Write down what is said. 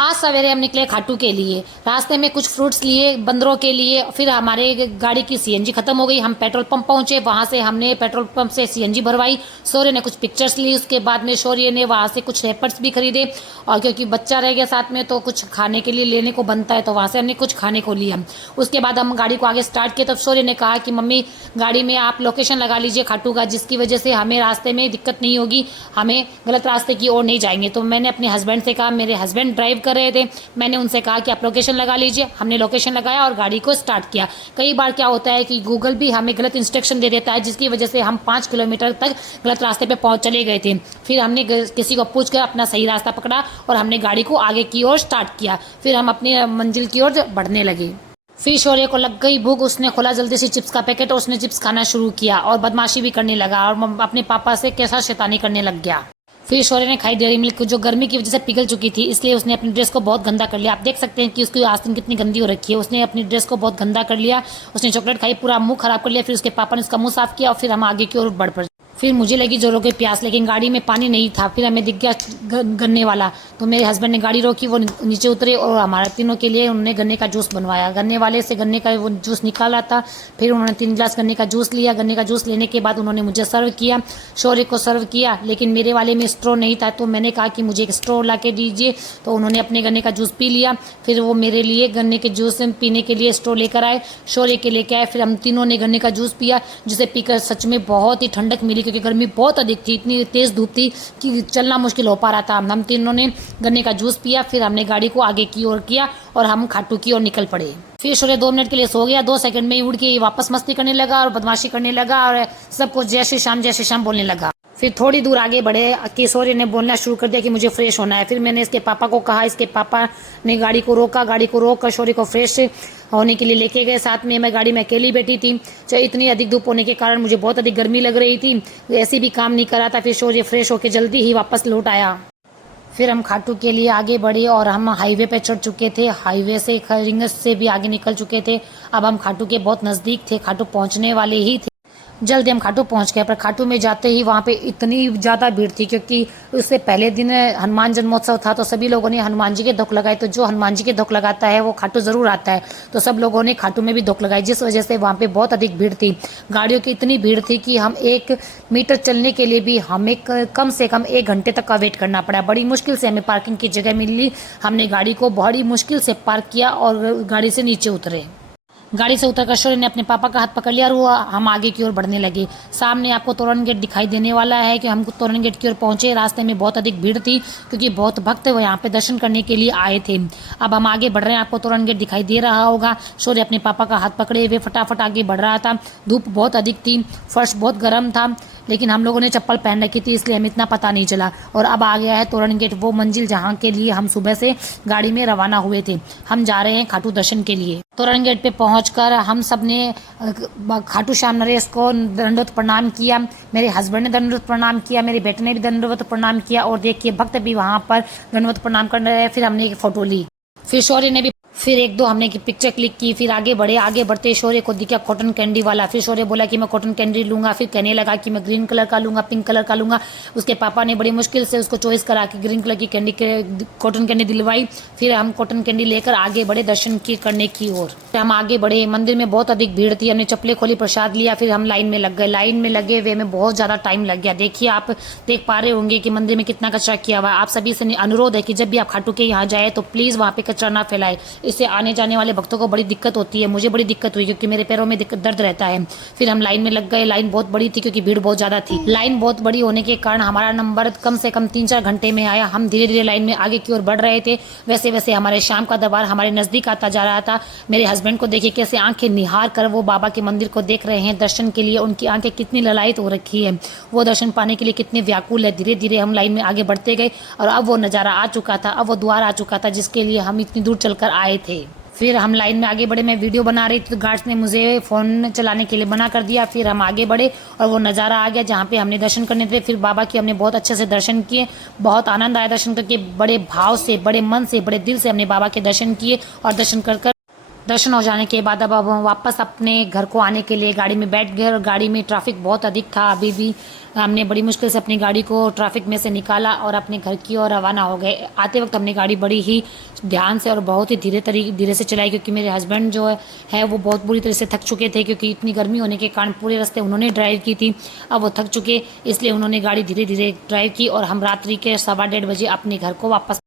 आज सवेरे हम निकले खाटू के लिए। रास्ते में कुछ फ्रूट्स लिए बंदरों के लिए, फिर हमारे गाड़ी की सीएनजी खत्म हो गई। हम पेट्रोल पंप पहुंचे, वहां से हमने पेट्रोल पंप से सीएनजी भरवाई। शौर्य ने कुछ पिक्चर्स ली, उसके बाद में शौर्य ने वहां से कुछ रेपर्स भी खरीदे, और क्योंकि बच्चा रह गया साथ में तो कुछ खाने के लिए लेने को बनता है, तो वहां से हमने कुछ खाने को लिया। उसके बाद हम गाड़ी को आगे स्टार्ट किया, तब शौर्य ने कहा कि मम्मी गाड़ी में आप लोकेशन लगा लीजिए खाटू का, जिसकी वजह से हमें रास्ते में दिक्कत नहीं होगी, हमें गलत रास्ते की ओर नहीं जाएंगे। तो मैंने अपने हस्बैंड से कहा, मेरे हस्बैंड ड्राइव कर रहे थे, मैंने उनसे कहा कि आप लोकेशन लगा लीजिए। हमने लोकेशन लगाया और गाड़ी को स्टार्ट किया। कई बार क्या होता है कि गूगल भी हमें गलत इंस्ट्रक्शन दे देता है, जिसकी वजह से हम 5 किलोमीटर तक गलत रास्ते पे पहुंच चले गए थे। फिर हमने किसी को पूछकर अपना सही रास्ता पकड़ा और हमने गाड़ी को आगे की ओर स्टार्ट किया। फिर हम अपनी मंजिल की ओर बढ़ने लगे। फिर शौर्य को लग गई भूख, उसने खोला जल्दी से चिप्स का पैकेट और उसने चिप्स खाना शुरू किया और बदमाशी भी करने लगा और अपने पापा से कैसा शैतानी करने लग गया। फिर शौर्य ने खाई डेयरी मिल्क, जो गर्मी की वजह से पिघल चुकी थी, इसलिए उसने अपनी ड्रेस को बहुत गंदा कर लिया। आप देख सकते हैं कि उसकी आस्तीन कितनी गंदी हो रखी है। उसने अपनी ड्रेस को बहुत गंदा कर लिया, उसने चॉकलेट खाई, पूरा मुंह खराब कर लिया। फिर उसके पापा ने उसका मुंह साफ किया और फिर हम आगे की ओर बढ़ पड़े। फिर मुझे लगी जोरों की प्यास, लेकिन गाड़ी में पानी नहीं था। फिर हमें दिख गया गन्ने वाला, तो मेरे हस्बैंड ने गाड़ी रोकी, वो नीचे उतरे और हमारे तीनों के लिए उन्होंने गन्ने का जूस बनवाया। गन्ने वाले से गन्ने का वो जूस निकाला था। फिर उन्होंने 3 गिलास गन्ने का जूस लिया। गन्ने का जूस लेने के बाद उन्होंने मुझे सर्व किया, शौर्य को सर्व किया, लेकिन मेरे वाले में स्ट्रॉ नहीं था, तो मैंने कहा कि मुझे एक स्ट्रॉ ला के दीजिए। तो उन्होंने अपने गन्ने का जूस पी लिया। फिर वो मेरे लिए गन्ने के जूस पीने के लिए स्ट्रॉ लेकर आए, शौर्य के लेके आए। फिर हम तीनों ने गन्ने का जूस पिया, जिसे पीकर सच में बहुत ही ठंडक मिली, क्योंकि गर्मी बहुत अधिक थी, इतनी तेज धूप थी कि चलना मुश्किल हो पा रहा था। हम तीनों ने गन्ने का जूस पिया, फिर हमने गाड़ी को आगे की ओर किया और हम खाटू की ओर निकल पड़े। फिर शौर्य 2 मिनट के लिए सो गया। 2 सेकंड में ही उड़ के वापस मस्ती करने लगा और बदमाशी करने लगा और सबको जय श्री श्याम बोलने लगा। फिर थोड़ी दूर आगे बढ़े कि शौर्य ने बोलना शुरू कर दिया कि मुझे फ्रेश होना है। फिर मैंने इसके पापा को कहा, इसके पापा ने गाड़ी को रोका। गाड़ी को रोक कर शौर्य को फ्रेश होने के लिए लेके गए। साथ में मैं गाड़ी में अकेली बैठी थी, चाहे इतनी अधिक धूप होने के कारण मुझे बहुत अधिक गर्मी लग रही थी, ऐसी भी काम नहीं करा था। फिर शौर्य फ्रेश होकर जल्दी ही वापस लौट आया। फिर हम खाटू के लिए आगे बढ़े और हम हाईवे पे चढ़ चुके थे। हाईवे से खरिंगस से भी आगे निकल चुके थे। अब हम खाटू के बहुत नज़दीक थे, खाटू पहुंचने वाले ही थे। जल्दी हम खाटू पहुंच गए, पर खाटू में जाते ही वहाँ पे इतनी ज़्यादा भीड़ थी, क्योंकि उससे पहले दिन हनुमान जन्मोत्सव था, तो सभी लोगों ने हनुमान जी के धोख लगाए। तो जो हनुमान जी के धोख लगाता है वो खाटू ज़रूर आता है, तो सब लोगों ने खाटू में भी धोख लगाई, जिस वजह से वहाँ पे बहुत अधिक भीड़ थी। गाड़ियों की इतनी भीड़ थी कि हम 1 मीटर चलने के लिए भी हमें कम से कम 1 घंटे तक का वेट करना पड़ा। बड़ी मुश्किल से हमें पार्किंग की जगह मिली। हमने गाड़ी को बड़ी मुश्किल से पार्क किया और गाड़ी से नीचे उतरे। गाड़ी से उतरकर शौर्य ने अपने पापा का हाथ पकड़ लिया और वो हम आगे की ओर बढ़ने लगे। सामने आपको तोरण गेट दिखाई देने वाला है कि हम तोरण गेट की ओर पहुंचे। रास्ते में बहुत अधिक भीड़ थी, क्योंकि बहुत भक्त वो यहाँ पे दर्शन करने के लिए आए थे। अब हम आगे बढ़ रहे हैं, आपको तोरण गेट दिखाई दे रहा होगा। शौर्य अपने पापा का हाथ पकड़े हुए फटाफट आगे बढ़ रहा था। धूप बहुत अधिक थी, फर्श बहुत गर्म था, लेकिन हम लोगों ने चप्पल पहन रखी थी, इसलिए हमें इतना पता नहीं चला। और अब आ गया है तोरण गेट, वो मंजिल जहाँ के लिए हम सुबह से गाड़ी में रवाना हुए थे। हम जा रहे हैं खाटू दर्शन के लिए। तोरण गेट पे पहुंचकर हम सब ने खाटू श्याम नरेश को दंडवत प्रणाम किया। मेरे हस्बैंड ने दंडवत प्रणाम किया, मेरे बेटे ने भी दंडवत प्रणाम किया, और देखिए भक्त भी वहाँ पर दंडवत प्रणाम कर रहे हैं। फिर हमने एक फोटो ली, फिर शौर्य ने भी फिर 1-2 हमने की पिक्चर क्लिक की। फिर आगे बढ़े। आगे बढ़ते शौर्य को दिखा कॉटन कैंडी वाला। फिर शौर्य बोला कि मैं कॉटन कैंडी लूंगा। फिर कहने लगा कि मैं ग्रीन कलर का लूंगा, पिंक कलर का लूंगा। उसके पापा ने बड़ी मुश्किल से उसको चॉइस करा कि ग्रीन कलर की कॉटन कैंडी दिलवाई। फिर हम कॉटन कैंडी लेकर आगे बढ़े दर्शन करने की ओर। हम आगे बढ़े। मंदिर में बहुत अधिक भीड़ थी, हमने चप्पलें खोली, प्रसाद लिया, फिर हम लाइन में लग गए। लाइन में लगे हुए में बहुत ज्यादा टाइम लग गया। देखिए, आप देख पा रहे होंगे कि मंदिर में कितना कचरा किया हुआ है। आप सभी से अनुरोध है कि जब भी आप खाटू के यहाँ जाए तो प्लीज वहाँ पे कचरा ना फैलाए, इससे आने जाने वाले भक्तों को बड़ी दिक्कत होती है। मुझे बड़ी दिक्कत हुई, क्योंकि मेरे पैरों में दर्द रहता है। फिर हम लाइन में लग गए। लाइन बहुत बड़ी थी, क्योंकि भीड़ बहुत ज्यादा थी। लाइन बहुत बड़ी होने के कारण हमारा नंबर कम से कम 3-4 घंटे में आया। हम धीरे धीरे लाइन में आगे की ओर बढ़ रहे थे। वैसे वैसे हमारे शाम का दरबार हमारे नजदीक आता जा रहा था। मेरे हस्बैंड को देखिए कैसे आंखें निहार कर वो बाबा के मंदिर को देख रहे हैं दर्शन के लिए। उनकी आंखें कितनी ललायत हो रखी है, वो दर्शन पाने के लिए कितने व्याकुल है। धीरे धीरे हम लाइन में आगे बढ़ते गए और अब वो नज़ारा आ चुका था, अब वो द्वार आ चुका था जिसके लिए हम इतनी दूर चलकर आए थे। फिर हम लाइन में आगे बढ़े। मैं वीडियो बना रही थी तो गार्ड्स ने मुझे फ़ोन चलाने के लिए मना कर दिया। फिर हम आगे बढ़े और वो नज़ारा आ गया जहाँ पे हमने दर्शन करने थे। फिर बाबा की हमने बहुत अच्छे से दर्शन किए, बहुत आनंद आया दर्शन करके। बड़े भाव से, बड़े मन से, बड़े दिल से हमने बाबा के दर्शन किए और दर्शन हो जाने के बाद अब हम वापस अपने घर को आने के लिए गाड़ी में बैठ गए और गाड़ी में ट्रैफिक बहुत अधिक था। अभी भी हमने बड़ी मुश्किल से अपनी गाड़ी को ट्रैफिक में से निकाला और अपने घर की ओर रवाना हो गए। आते वक्त हमने गाड़ी बड़ी ही ध्यान से और बहुत ही धीरे से चलाई, क्योंकि मेरे हस्बैंड जो है वो बहुत बुरी तरह से थक चुके थे, क्योंकि इतनी गर्मी होने के कारण पूरे रास्ते उन्होंने ड्राइव की थी। अब वो थक चुके, इसलिए उन्होंने गाड़ी धीरे धीरे ड्राइव की और हम रात्रि के 1:15 बजे अपने घर को वापस